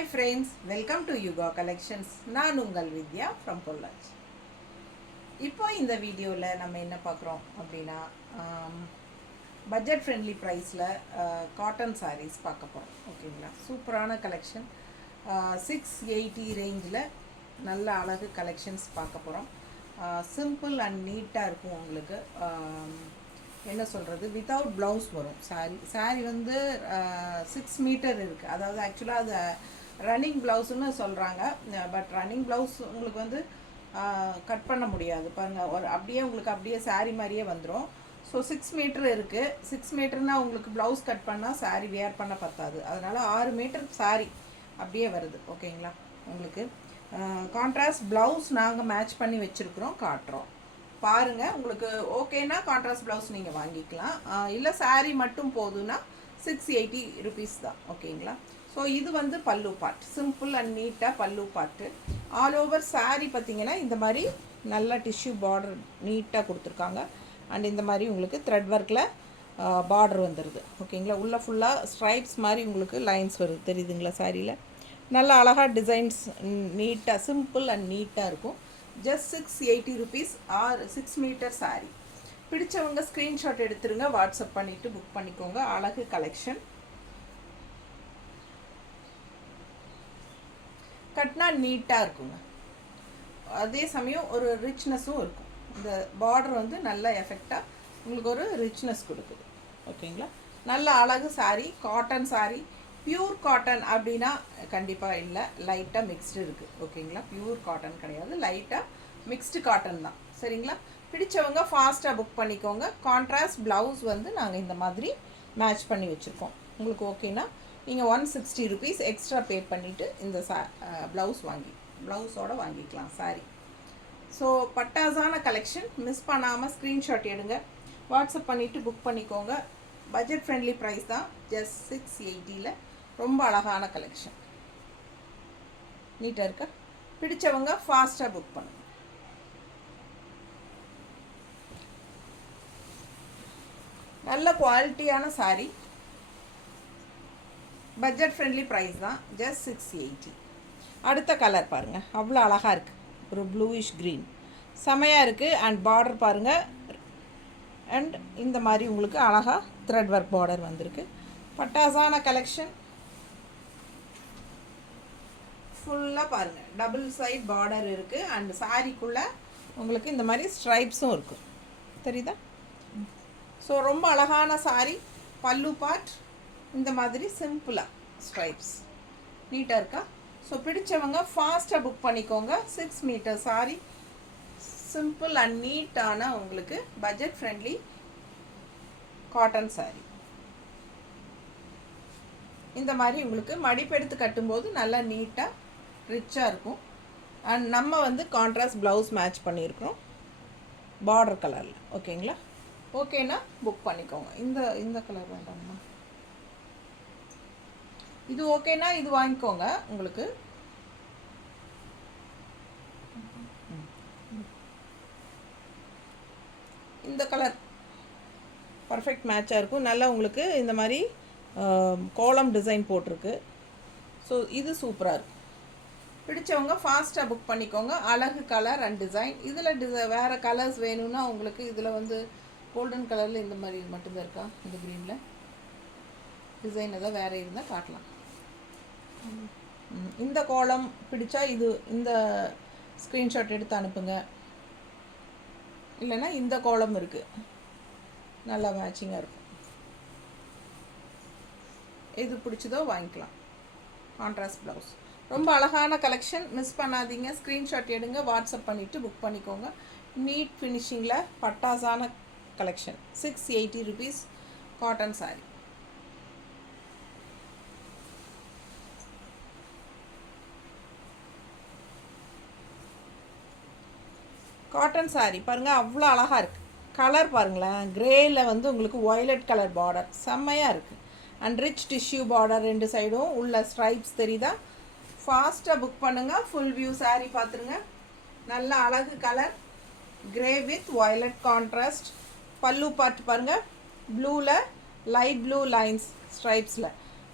Hi friends, welcome to Yuga Collections. நான் உங்கள் வித்யா from Pollachi. இப்போ இந்த வீடியோவில் நம்ம என்ன பார்க்குறோம் அப்படின்னா பட்ஜெட் ஃப்ரெண்ட்லி ப்ரைஸில் காட்டன் சாரீஸ் பார்க்க போகிறோம். ஓகேங்களா, சூப்பரான கலெக்ஷன். 680 ரேஞ்சில் நல்ல அழகு கலெக்ஷன்ஸ் பார்க்க போகிறோம். சிம்பிள் அண்ட் நீட்டாக இருக்கும். உங்களுக்கு என்ன சொல்கிறது, வித்தவுட் ப்ளவுஸ் வரும். சாரீ வந்து 6 மீட்டர் இருக்குது. அதாவது ஆக்சுவலாக அது ரன்னிங் ப்ளவுஸ்ன்னு சொல்கிறாங்க. பட் ரன்னிங் ப்ளவுஸ் உங்களுக்கு வந்து கட் பண்ண முடியாது. பாருங்கள், ஒரு அப்படியே உங்களுக்கு அப்படியே சாரீ மாதிரியே வந்துடும். ஸோ 6 மீட்டர் இருக்குது. 6 மீட்டர்னால் உங்களுக்கு ப்ளவுஸ் கட் பண்ணால் சாரீ வேர் பண்ண பத்தாது. அதனால் 6 மீட்டர் சாரீ அப்படியே வருது. ஓகேங்களா, உங்களுக்கு கான்ட்ராஸ்ட் ப்ளவுஸ் நாங்கள் மேட்ச் பண்ணி வச்சுருக்குறோம், காட்டுறோம் பாருங்கள். உங்களுக்கு ஓகேனா கான்ட்ராஸ்ட் ப்ளவுஸ் நீங்கள் வாங்கிக்கலாம். இல்லை சாரீ மட்டும் போதுன்னா 680 ருபீஸ் தான். ஓகேங்களா, ஸோ இது வந்து பல்லு பார்ட், சிம்பிள் அண்ட் நீட்டாக பல்லு பார்ட்டு. ஆல் ஓவர் சாரீ பார்த்திங்கன்னா இந்த மாதிரி நல்லா டிஷ்யூ பார்டர் நீட்டாக கொடுத்துருக்காங்க. அண்ட் இந்த மாதிரி உங்களுக்கு த்ரெட் ஒர்க்கில் பார்டர் வந்துடுது. ஓகேங்களா, உள்ளே ஃபுல்லாக ஸ்ட்ரைப்ஸ் மாதிரி உங்களுக்கு லைன்ஸ் வருது, தெரியுதுங்களா சாரியில். நல்லா அழகாக டிசைன்ஸ் நீட்டாக சிம்பிள் அண்ட் நீட்டாக இருக்கும். Just 680 rupees or 6 metre sari. பிடிச்சவங்க ஸ்க்ரீன்ஷாட் எடுத்துருங்க, வாட்ஸ்அப் பண்ணிவிட்டு புக் பண்ணிக்கோங்க. அழகு கலெக்ஷன். கட்னா நீட்டாக இருக்குங்க, அதே சமயம் ஒரு ரிச்னஸும் இருக்கும். இந்த பார்டர் வந்து நல்ல எஃபெக்டாக உங்களுக்கு ஒரு ரிச்னஸ் கொடுக்குது. ஓகேங்களா, நல்ல அழகு sari, cotton sari. Pure cotton அப்படின்னா கண்டிப்பாக இல்லை, லைட்டாக மிக்ஸ்டு இருக்குது. ஓகேங்களா, பியூர் காட்டன் கிடையாது, லைட்டாக மிக்ஸ்டு காட்டன் தான். சரிங்களா, பிடிச்சவங்க ஃபாஸ்ட்டாக புக் பண்ணிக்கோங்க. கான்ட்ராஸ்ட் ப்ளவுஸ் வந்து நாங்கள் இந்த மாதிரி மேட்ச் பண்ணி வச்சுருக்கோம். உங்களுக்கு ஓகேனா நீங்கள் 160 ருபீஸ் எக்ஸ்ட்ரா பே பண்ணிவிட்டு இந்த ப்ளவுஸோடு வாங்கிக்கலாம் சாரீ. ஸோ பட்டாசான கலெக்ஷன், மிஸ் பண்ணாமல் ஸ்க்ரீன்ஷாட் எடுங்க, வாட்ஸ்அப் பண்ணிவிட்டு புக் பண்ணிக்கோங்க. பட்ஜெட் ஃப்ரெண்ட்லி ப்ரைஸ் தான், ஜஸ்ட் 680ல் ரொம்ப அழகான கலெக்ஷன். நீட்டாக இருக்கா? பிடிச்சவங்க ஃபாஸ்ட்டாக புக் பண்ணுங்க. நல்ல குவாலிட்டியான சாரீ, பட்ஜெட் ஃப்ரெண்ட்லி ப்ரைஸ் தான், ஜஸ்ட் 680. அடுத்த கலர் பாருங்கள், அவ்வளோ அழகாக இருக்குது. ஒரு ப்ளூயிஷ் க்ரீன் செமையாக இருக்குது. அண்ட் பார்டர் பாருங்கள், அண்ட் இந்த மாதிரி உங்களுக்கு அழகாக த்ரெட் ஒர்க் பார்டர் வந்திருக்கு. பட்டாசான கலெக்ஷன். ஃபுல்லாக பாருங்கள், டபுள் சைட் பார்டர் இருக்குது. அண்ட் சாரீக்குள்ளே உங்களுக்கு இந்த மாதிரி ஸ்ட்ரைப்ஸும் இருக்குது, தெரியுதா? ஸோ ரொம்ப அழகான சாரீ. பல்லு பார்ட் இந்த மாதிரி சிம்பிளாக ஸ்ட்ரைப்ஸ் நீட்டாக இருக்கா? ஸோ பிடிச்சவங்க ஃபாஸ்ட்டாக புக் பண்ணிக்கோங்க. 6 மீட்டர் சாரீ, சிம்பிள் அண்ட் நீட்டான உங்களுக்கு பட்ஜெட் ஃப்ரெண்ட்லி காட்டன் சாரீ. இந்த மாதிரி உங்களுக்கு மடிப்பெடுத்து கட்டும்போது நல்லா நீட்டாக ரிச்சாக இருக்கும். அண்ட் நம்ம வந்து கான்ட்ராஸ்ட் ப்ளவுஸ் மேட்ச் பண்ணியிருக்கிறோம் பார்டர் கலரில். ஓகேங்களா, ஓகேனா புக் பண்ணிக்கோங்க. இந்த கலர் வேண்டாம்மா, இது ஓகேனா இது வாங்கிக்கோங்க. உங்களுக்கு இந்த கலர் பர்ஃபெக்ட் மேட்சாக இருக்கும். நல்லா உங்களுக்கு இந்த மாதிரி கோலம் டிசைன் போட்டிருக்கு. ஸோ இது சூப்பராக இருக்கும். பிடிச்சவங்க ஃபாஸ்ட்டாக புக் பண்ணிக்கோங்க. அழகு கலர் அண்ட் டிசைன். இதில் வேறு கலர்ஸ் வேணும்னா உங்களுக்கு இதில் வந்து கோல்டன் கலரில் இந்த மாதிரி மட்டும்தான் இருக்கா? இந்த க்ரீனில் டிசைன் எதாவது வேறு இருந்தால் காட்டலாம். இந்த கோலம் பிடிச்சா இது இந்த ஸ்க்ரீன்ஷாட் எடுத்து அனுப்புங்க. இல்லைன்னா இந்த கோலம் இருக்குது, நல்லா மேட்சிங்காக இருக்கும். எது பிடிச்சதோ வாங்கிக்கலாம். கான்ட்ராஸ்ட் ப்ளவுஸ் ரொம்ப அழகான கலெக்ஷன், மிஸ் பண்ணாதீங்க. ஸ்க்ரீன்ஷாட் எடுங்க, வாட்ஸ்அப் பண்ணிவிட்டு புக் பண்ணிக்கோங்க. நீட் ஃபினிஷிங்கில் பட்டாசான collection. 680 rupees cotton sari. Cotton sari பாருங்கள், அவ்வளோ அழகாக இருக்குது. கலர் பாருங்களேன், க்ரேயில் வந்து உங்களுக்கு வயலட் கலர் பார்டர் செம்மையாக இருக்குது. அண்ட் ரிச் டிஷ்யூ பார்டர், 2 சைடும் உள்ள ஸ்ட்ரைப்ஸ் தெரியுதா? ஃபாஸ்ட்டாக புக் பண்ணுங்கள். ஃபுல் வியூ சாரீ பார்த்துருங்க. நல்ல அழகு colour, grey with violet contrast. Pallu part பாருங்கள், ப்ளூவில் லைட் ப்ளூ லைன்ஸ் ஸ்ட்ரைப்ஸில்.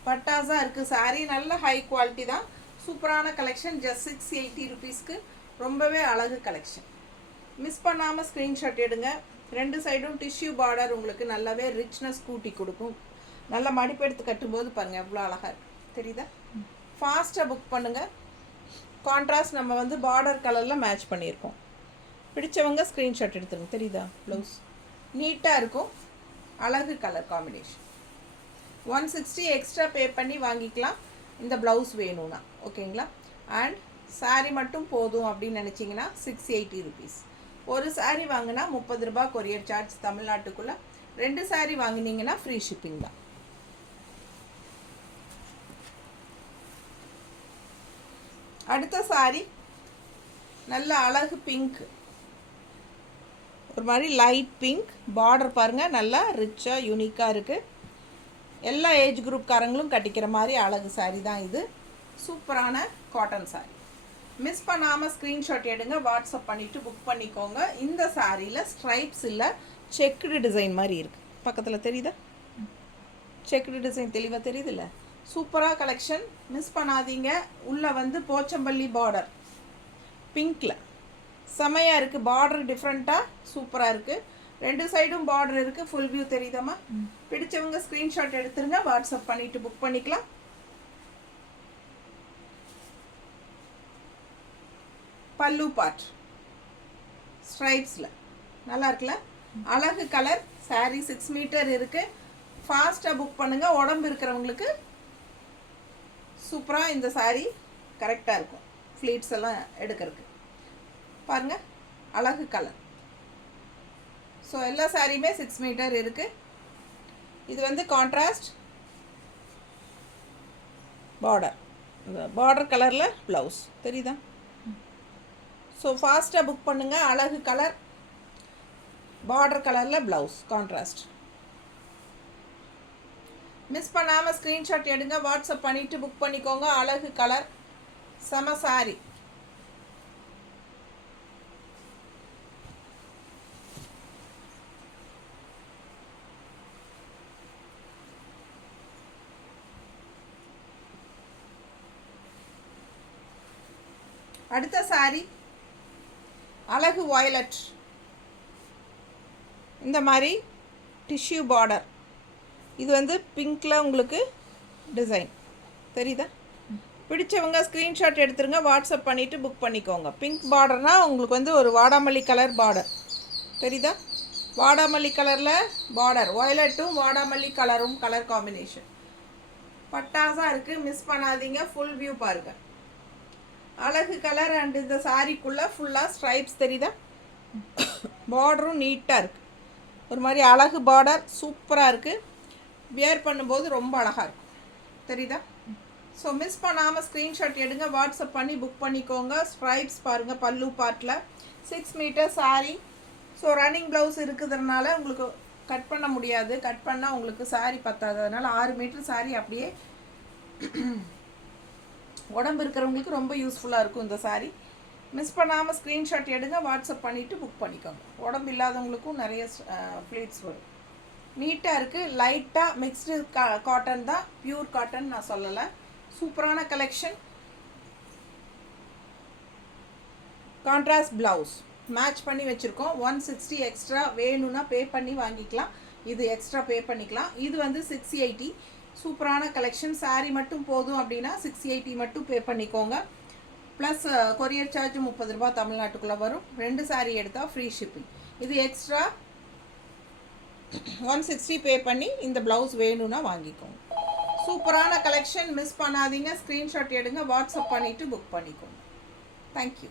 பட்டாஸாக இருக்குது சாரீ, நல்ல ஹை குவாலிட்டி தான், சூப்பரான கலெக்ஷன். ஜஸ்ட் 680 ருபீஸ்க்கு ரொம்பவே அழகு கலெக்ஷன். மிஸ் பண்ணாமல் ஸ்க்ரீன்ஷாட் எடுங்க. ரெண்டு சைடும் டிஷ்யூ பார்டர் உங்களுக்கு நல்லாவே ரிச்னஸ் கூட்டி கொடுக்கும். நல்லா மடிப்பு எடுத்து கட்டும்போது பாருங்கள் எவ்வளோ அழகாக இருக்குது, தெரியுதா? ஃபாஸ்ட்டாக புக் பண்ணுங்கள். கான்ட்ராஸ்ட் நம்ம வந்து பார்டர் கலரில் மேட்ச் பண்ணியிருக்கோம். பிடிச்சவங்க ஸ்க்ரீன்ஷாட் எடுத்துருங்க. தெரியுதா? ப்ளவுஸ் நீட்டாக இருக்கும், அழகு கலர் காம்பினேஷன். 160 எக்ஸ்ட்ரா பே பண்ணி வாங்கிக்கலாம் இந்த ப்ளவுஸ் வேணும்னா, ஓகேங்களா? அண்ட் சாரீ மட்டும் போதும் அப்படின்னு நினச்சிங்கன்னா 680 ருபீஸ். ஒரு சாரீ வாங்கினா 30 ரூபா கொரியர் சார்ஜ் தமிழ்நாட்டுக்குள்ளே. 2 சாரீ வாங்கினீங்கன்னா ஃப்ரீ ஷிப்பிங் தான். அடுத்த சாரீ நல்ல அழகு பிங்க், ஒரு மாதிரி லைட் பிங்க் பார்டர் பாருங்கள், நல்லா ரிச்சாக யூனிக்காக இருக்குது. எல்லா ஏஜ் குரூப்காரங்களும் கட்டிக்கிற மாதிரி அழகு சாரீ தான் இது. சூப்பரான காட்டன் சாரீ. மிஸ் பண்ணாமல் ஸ்க்ரீன்ஷாட் எடுங்க, வாட்ஸ்அப் பண்ணிவிட்டு புக் பண்ணிக்கோங்க. இந்த சாரியில் ஸ்ட்ரைப்ஸ் இல்லை, செக்குடு டிசைன் மாதிரி இருக்குது. பக்கத்தில் தெரியுதா? செக்குடு டிசைன் தெளிவாக தெரியுது இல்லை? சூப்பராக கலெக்ஷன், மிஸ் பண்ணாதீங்க. உள்ளே வந்து போச்சம்பள்ளி பார்டர் பிங்க்கில் செமையாக இருக்குது. பார்டர் டிஃப்ரெண்ட்டாக சூப்பராக இருக்குது. 2 சைடும் பார்டர் இருக்குது. ஃபுல் வியூ தெரியுதாம்மா? பிடிச்சவங்க ஸ்க்ரீன்ஷாட் எடுத்துருங்க, வாட்ஸ்அப் பண்ணிவிட்டு புக் பண்ணிக்கலாம். பல்லு பார்ட் ஸ்ட்ரைப்ஸில் நல்லா இருக்குல்ல? அழகு கலர் சாரீ. 6 மீட்டர் இருக்குது. ஃபாஸ்ட்டாக புக் பண்ணுங்கள். உடம்பு இருக்கிறவங்களுக்கு சூப்பராக இந்த சாரீ கரெக்டாக இருக்கும் ஃப்ளீட்ஸ் எல்லாம் எடுக்கிறதுக்கு. பாருங்கள் அழகு கலர். ஸோ எல்லா சாரியுமே 6 மீட்டர் இருக்குது. இது வந்து கான்ட்ராஸ்ட் பார்டர் கலரில் ப்ளவுஸ் தெரியுதா? ஸோ ஃபாஸ்ட்டாக புக் பண்ணுங்கள். அழகு கலர் பார்டர் கலரில் ப்ளவுஸ் கான்ட்ராஸ்ட். மிஸ் பண்ணாமல் ஸ்க்ரீன்ஷாட் எடுங்க, வாட்ஸ்அப் பண்ணிவிட்டு புக் பண்ணிக்கோங்க. அழகு கலர் செம சாரி. அடுத்த சாரி அழகு வயலட், இந்த மாதிரி டிஷ்யூ பார்டர். இது வந்து பிங்க்கில் உங்களுக்கு டிசைன் தெரியுதா? பிடிச்சவங்க ஸ்க்ரீன்ஷாட் எடுத்துருங்க, வாட்ஸ்அப் பண்ணிவிட்டு புக் பண்ணிக்கோங்க. பிங்க் பார்டர்னால் உங்களுக்கு வந்து ஒரு வாடாமல்லி கலர் பார்டர் தெரியுதா? வாடாமல்லி கலரில் பார்டர், வயலட்டும் வாடாமல்லி கலரும் கலர் காம்பினேஷன் பட்டாசாக இருக்குது. மிஸ் பண்ணாதீங்க. ஃபுல் வியூ பாருங்கள். அழகு கலர். அண்ட் இந்த சாரீக்குள்ளே ஃபுல்லாக ஸ்ட்ரைப்ஸ் தெரியுதா? பார்டரும் நீட்டாக இருக்குது. ஒரு மாதிரி அழகு பார்டர் சூப்பராக இருக்குது. வியர் பண்ணும்போது ரொம்ப அழகாக இருக்கும் தெரியுதா? ஸோ மிஸ் பண்ணாமல் ஸ்க்ரீன்ஷாட் எடுங்க, வாட்ஸ்அப் பண்ணி புக் பண்ணிக்கோங்க. ஸ்ட்ரைப்ஸ் பாருங்கள் பல்லு பார்ட்டில். 6 metre sari. So running blouse இருக்குதுனால உங்களுக்கு கட் பண்ண முடியாது. கட் பண்ணால் உங்களுக்கு சாரீ பத்தாது. அதனால் 6 மீட்டர் சாரீ அப்படியே உடம்பு இருக்கிறவங்களுக்கு ரொம்ப யூஸ்ஃபுல்லாக இருக்கும் இந்த சாரீ. மிஸ் பண்ணாமல் ஸ்க்ரீன்ஷாட் எடுங்க, வாட்ஸ்அப் பண்ணிவிட்டு புக் பண்ணிக்கோங்க. உடம்பு இல்லாதவங்களுக்கும் நிறைய ப்ளீட்ஸ் வரும். நீட்டாக இருக்குது. லைட்டாக மிக்ஸ்டு காட்டன் தான், பியூர் காட்டன் நான் சொல்லலை. சூப்பரான கலெக்ஷன். கான்ட்ராஸ்ட் ப்ளவுஸ் மேட்ச் பண்ணி வச்சுருக்கோம். 160 எக்ஸ்ட்ரா வேணும்னா பே பண்ணி வாங்கிக்கலாம். இது எக்ஸ்ட்ரா பே பண்ணிக்கலாம். இது வந்து 680. சூப்பரான கலெக்ஷன். சாரீ மட்டும் போதும் அப்படின்னா 680 மட்டும் பே பண்ணிக்கோங்க. ப்ளஸ் கொரியர் சார்ஜ் 30 ரூபா தமிழ்நாட்டுக்குள்ளே வரும். 2 சாரீ எடுத்தால் ஃப்ரீ ஷிப்பிங். இது எக்ஸ்ட்ரா 160 பே பண்ணி இந்த ப்ளவுஸ் வேணும்னா வாங்கிக்கோங்க. சூப்பரான கலெக்ஷன். மிஸ் பண்ணாதீங்க. ஸ்க்ரீன்ஷாட் எடுங்க, வாட்ஸ்அப் பண்ணிவிட்டு புக் பண்ணிக்கோங்க. தேங்க்யூ.